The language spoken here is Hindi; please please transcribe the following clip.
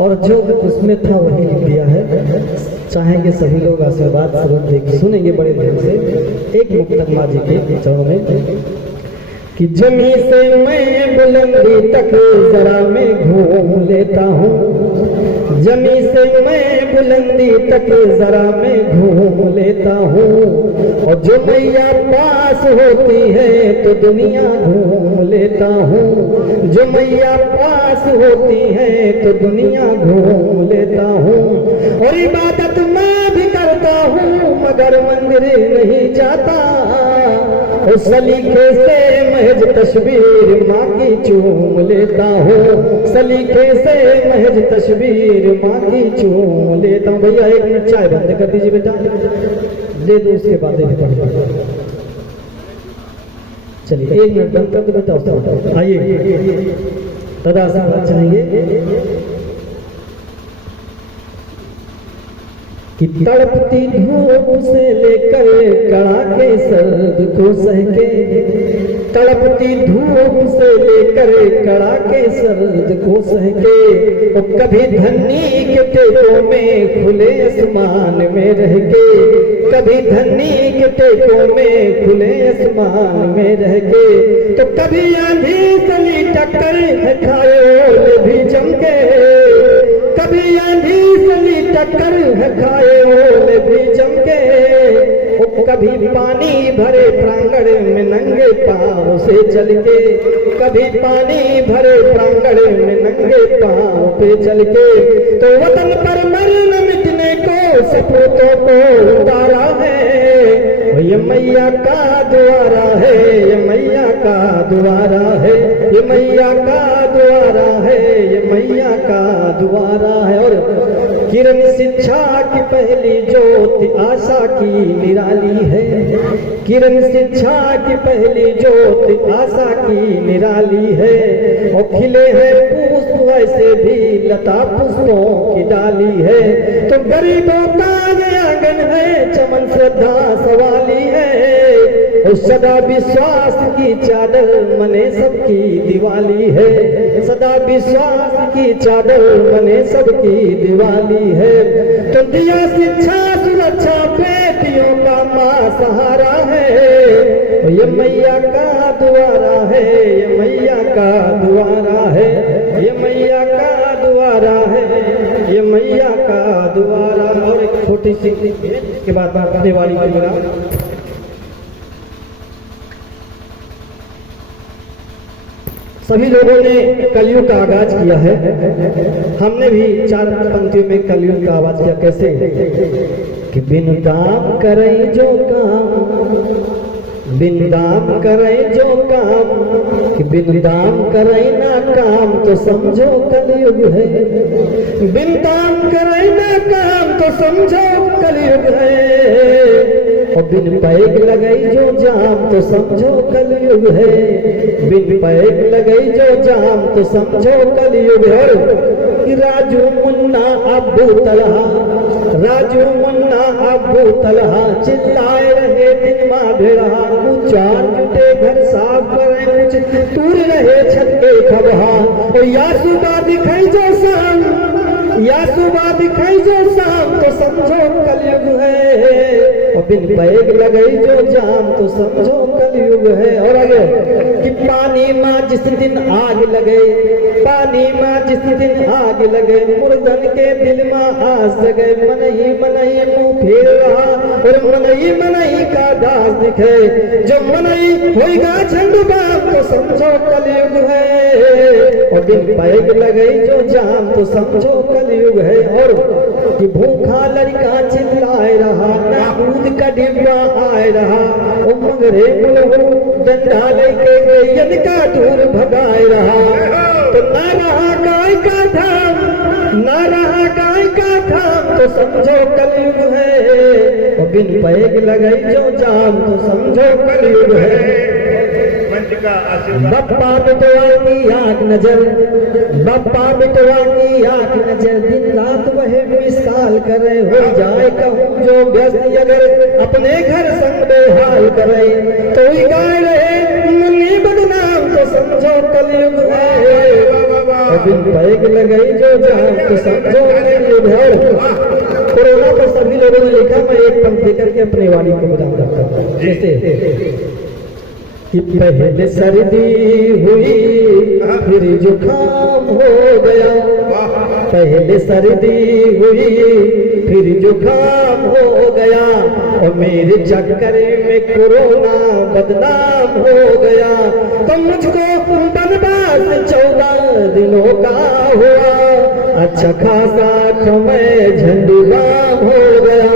और जो उसमें था वही लिख दिया है। चाहेंगे सभी लोग आशीर्वाद स्वरूप सुनेंगे बड़े ध्यान से। एक मुक्तमा जी के चरणों में कि जमी से मैं बुलंदी तक जरा मैं घूम लेता हूँ, जमी से मैं बुलंदी तक जरा मैं घूम लेता हूँ, और जो मैया पास होती है तो दुनिया घूम लेता हूँ, जो मैया पास होती है तो दुनिया घूम लेता हूँ, और इबादत मैं भी करता हूँ मगर मंदिर नहीं जाता, उस सलीके से महज तस्वीर माँ की चूम लेता हूँ, सलीके से महज तस्वीर माँ की चूम लेता हूँ। भैया 1 मिनट चाय बंद कर दीजिए बेटा, ले दो उसके बाद चलिए 1 मिनट बंद कर दो बेटा। उसको आइए दादा से बात चाहेंगे कि तड़पती धूप से लेकर कड़ाके सर्द को सहके, तड़पती धूप से लेकर कड़ाके सर्द को सहके, और कभी धन्नी के टेकों में खुले आसमान में रह के, कभी धन्नी के टेकों में खुले आसमान में रह के, तो कभी आंधी चली टक्कर है खाए ओले भी चमके, कभी आंधी चली टक्कर है खाए ओले भी चमके, कभी पानी भरे प्रांगण में नंगे पांव से चल के, कभी पानी भरे प्रांगण में नंगे पांव पे चल के, तो वतन पर मरन मिटने को सपूतों को उतारा है, ये मैया का द्वारा है, ये मैया का द्वारा है, ये मैया का द्वारा है, ये मैया का द्वारा है। और किरण शिक्षा की पहली ज्योति आशा की निराली है, किरण शिक्षा की पहली ज्योति आशा की निराली है, और खिले हैं पुष्प वैसे भी लता पुष्पों की डाली है, तो गरीबों का ये आंगन है चमन श्रद्धा सवाली है, और सदा विश्वास की चादर मने सबकी दिवाली है, सदा विश्वास की चादर मने सबकी दिवाली है, तो दिया शिक्षा सुरक्षा बेटियों का माँ सहारा है, ये मैया का द्वारा है, ये मैया का द्वारा है, ये मैया का द्वारा है, ये मैया का द्वारा। और एक छोटी सी के बाद दिवाली को मिला सभी लोगों ने कलयुग का आगाज किया है, हमने भी 4 पंक्तियों में कलयुग का आवाज किया। कैसे कि बिन दाम करे जो काम, बिन दाम करे जो काम, कि बिन दाम करे ना काम तो समझो कलयुग है, बिन दाम करे ना काम तो समझो कलयुग है, और बिन पैग लगई जो जाम तो समझो कलयुग है, बिन पैग लगई जो जाम तो समझो कलयुग है। राजू मुन्ना अब्बू तलहा, राजू मुन्ना अब्बू तलहा चिल्लाए रहे दिन माँ भेड़ा, कुछ चार जुटे घर साफ करे, कुछ टूर रहे छत के खबहा, या सुबह दिखाई जो शाम, या सुबह दिखाई जो शाम तो समझो कलयुग है, और बिन पैग लगई जो जाम तो समझो कलयुग है। और आगे कि पानी माँ जिस दिन आग लगे, पानी माँ जिस दिन आग लगे, मुर्दन के दिल माँ आस जगे, मन ही मुंह फेर रहा, और मन ही का दास दिखे, जो मन ही होगा झंडुबाम तो समझो कलयुग है, और बिन पैग लगई जो जाम तो समझो कलयुग है। और कि भूखा लड़का चिल्लाए रहा, दूध का डिब्बा आए रहा, ओ मगरे मुलहू डंडा लेके गैयन का दूर भगाए रहा, तो ना रहा गाय का धाम, ना रहा गाय का धाम तो समझो कलयुग है, और बिन पैग लगई जो जाम तो समझो कलयुग है। बप्पा मिटवा की आग नजर, बप्पा मिटवा की आग नजर, दिन रात वह मिसाल करे, हो जाए कहूँ जो व्यस्त अगर अपने घर संग बेहाल करे, तो गाय रहे मुन्नी बदनाम तो समझो कलयुग है। अब इन बैग लगाई जो जान तो समझो मेरी उधर। कोरोना पर सभी लोगों ने लिखा, मैं एक पंक्ति करके अपनी वाणी को विराम करता हूं। जैसे कि पहले सर्दी हुई फिर जुकाम हो गया, पहले सर्दी हुई फिर जुकाम हो गया, और मेरे चक्कर में कोरोना बदनाम हो गया। तो मुझको बनवास 14 दिनों का हुआ, अच्छा खासा समय झंडूबाम हो गया।